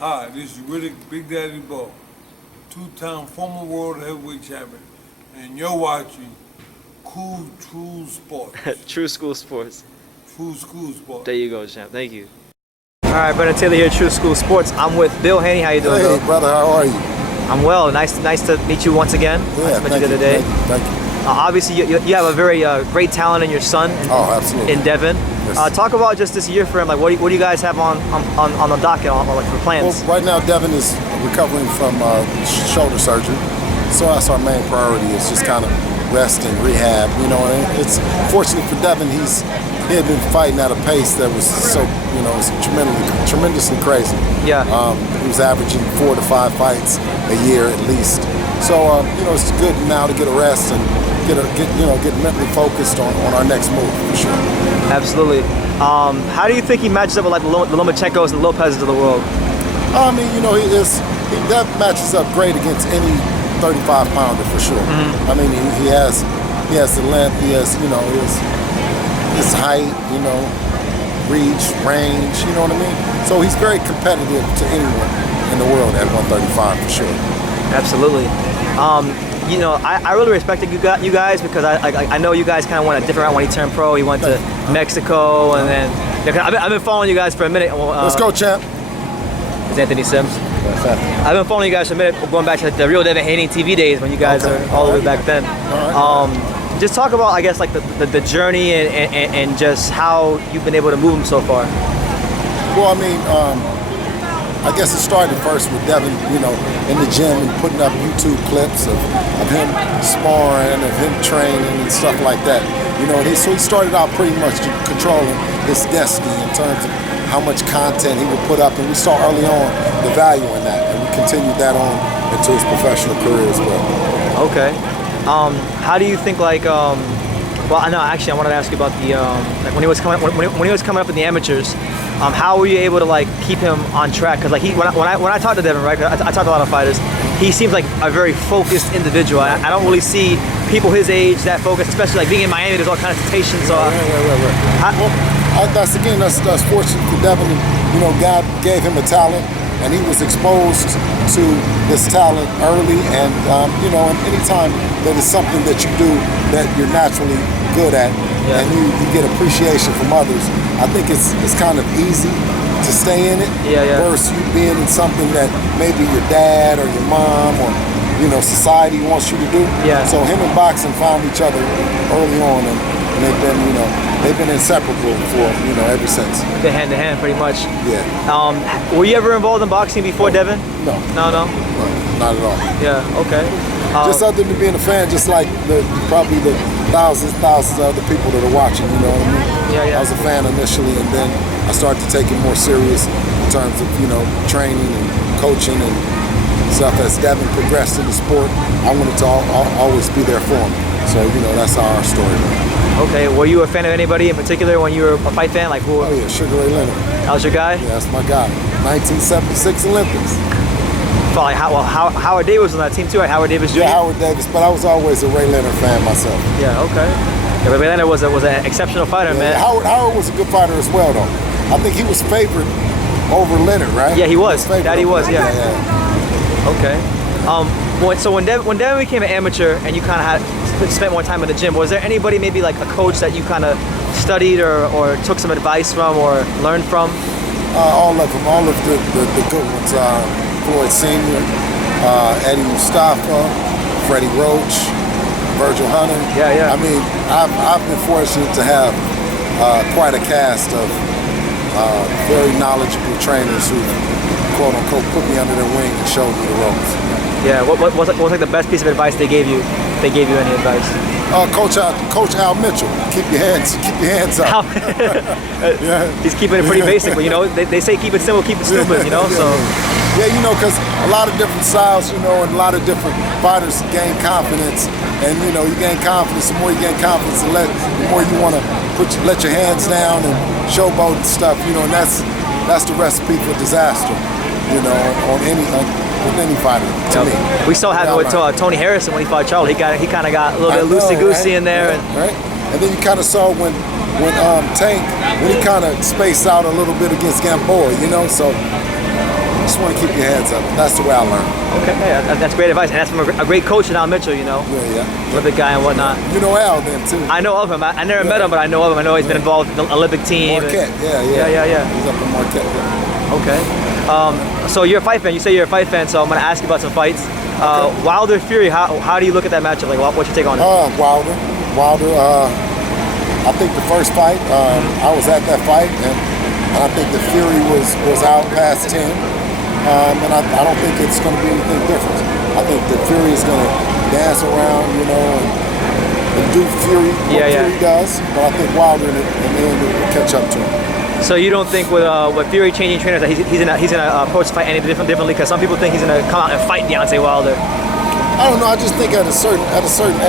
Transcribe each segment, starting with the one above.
Hi, this is Riddick Big Daddy Bo, two-time former world heavyweight champion, and you're watching Cool True Sports. True School Sports. True School Sports. There you go, champ. Thank you. All right, Brendan Taylor here, True School Sports. I'm with Bill Haney. How you doing, Hey, Bill? brother, how are you? I'm well. Nice to meet you once again. Yeah, I met thank you the you. other day. Thank you. Obviously, you have a very great talent in your son. Oh, absolutely. In Devin. Yes. Talk about just this year for him. Like, what do you guys have on the docket, like for plans? Well, right now, Devin is recovering from shoulder surgery, so that's our main priority. Is just kind of rest and rehab. You know, and it's fortunate for Devin. He had been fighting at a pace that was so, you know, it's tremendously crazy. Yeah. He was averaging 4 to 5 fights a year at least. So you know, it's good now to get a rest and get mentally focused on our next move for sure. Absolutely. How do you think he matches up with like the Lomachenkos and the Lopez's of the world? I mean, you know, that matches up great against any 35-pounder for sure. Mm-hmm. I mean, he has the length, he has, you know, his height, you know, reach, range, you know what I mean? So he's very competitive to anyone in the world at 135 for sure. Absolutely. You know, I really respected you guys because I know you guys kind of went a different route when he turned pro. He went to Mexico, and then I've been following you guys for a minute. Let's go, champ. It's Anthony Sims. I've been following you guys for a minute, going back to the real Devin Haney TV days when you guys were all the way back then. Just talk about, I guess, like the journey and just how you've been able to move him so far. Well, I mean, I guess it started first with Devin, you know, in the gym and putting up YouTube clips of him sparring, of him training and stuff like that. You know, so he started out pretty much controlling his destiny in terms of how much content he would put up, and we saw early on the value in that, and we continued that on into his professional career as well. Okay. How do you think, like, well, I know actually I wanted to ask you about the like when he was coming up in the amateurs. How were you able to like keep him on track? Because like when I talked to Devin, right? I talked to a lot of fighters. He seems like a very focused individual. I don't really see people his age that focused, especially like being in Miami. There's all kinds of temptations. So that's fortunate for Devin. You know, God gave him a talent, and he was exposed to this talent early. And you know, and anytime that is something that you do that you're naturally good at, and you get appreciation from others, I think it's kind of easy to stay in it versus you being in something that maybe your dad or your mom or, you know, society wants you to do. So him and boxing found each other early on, and they've been inseparable for, you know, ever since. They're hand to hand pretty much. Yeah. Were you ever involved in boxing before, Devin? No. No, not at all. Yeah. Okay. Just other than being a fan, just like probably the thousands of other people that are watching, you know what I mean? Yeah. I was a fan initially, and then I started to take it more serious in terms of, you know, training and coaching and stuff. As Devin progressed in the sport, I wanted to always be there for him. So, you know, that's our story. Okay. Were you a fan of anybody in particular when you were a fight fan? Like who? Oh yeah, Sugar Ray Leonard. That was your guy? Yeah, that's my guy. 1976 Olympics. Probably Howard Davis was on that team too, right? Howard Davis Jr.? Yeah, Howard Davis, but I was always a Ray Leonard fan myself. Yeah, okay. Yeah, Ray Leonard was an exceptional fighter, man. Howard was a good fighter as well, though. I think he was favored over Leonard, right? Yeah, he was. That he was, yeah. Okay. So when Devin became an amateur and you kind of had spent more time in the gym, was there anybody, maybe like a coach that you kind of studied or took some advice from or learned from? All of them, all of the good ones. Floyd Sr., Eddie Mustafa, Freddie Roach, Virgil Hunter. Yeah. I mean, I've been fortunate to have quite a cast of very knowledgeable trainers who, quote unquote, put me under their wing and showed me the ropes. Yeah. What was like the best piece of advice they gave you? If they gave you any advice? Coach Al Mitchell. Keep your hands up. He's keeping it pretty basic, but you know they say keep it simple, keep it stupid. You know, so. Yeah, you know, because a lot of different styles, you know, and a lot of different fighters gain confidence. And, you know, you gain confidence, the more you gain confidence, the more you want to let your hands down and showboat and stuff, you know, and that's the recipe for disaster, you know, with any fighter, to me. We saw it happen with Tony Harrison when he fought Charlie. He kind of got a little bit loosey-goosey in there. Right. And then you kind of saw when Tank, when he kind of spaced out a little bit against Gamboa, you know, so just want to keep your heads up. That's the way I learned. Okay, yeah, that's great advice, and that's from a great coach, Al Mitchell. You know, Yeah. Olympic guy and whatnot. You know Al then too. I know of him. I never met him, but I know of him. I know he's been involved in the Olympic team. Marquette, Yeah. He's up in Marquette. Yeah. Okay. So you're a fight fan. You say you're a fight fan, so I'm gonna ask you about some fights. Wilder Fury. How do you look at that matchup? Like, what's your take on it? Wilder. I think the first fight, I was at that fight, and I think the Fury was out past 10, and I don't think it's going to be anything different. I think the Fury is going to dance around, you know, and do Fury what Fury does, but I think Wilder in the end will catch up to him. So you don't think with Fury changing trainers that he's gonna approach the fight any differently? Because some people think he's gonna come out and fight Deontay Wilder. I don't know. I just think at a certain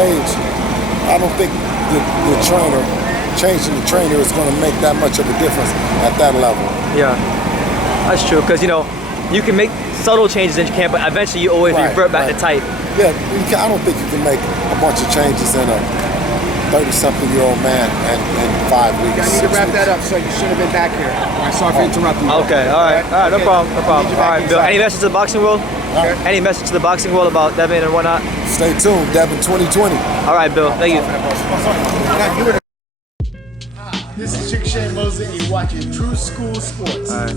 age, I don't think the trainer changing the trainer is going to make that much of a difference at that level. Yeah, that's true. Because you know, you can make subtle changes and you can't, but eventually you always revert back to type. Yeah, I don't think you can make a bunch of changes in a 30-something-year-old man in 5 weeks. I need to wrap that up, so you should have been back here. I'm sorry for interrupting you. Okay, all right, no problem. All right, Bill, any message to the boxing world? Okay. Any message to the boxing world about Devin and whatnot? Stay tuned, Devin 2020. All right, Bill, thank you. This is Chick Shane Mosley, and you're watching True School Sports. All right.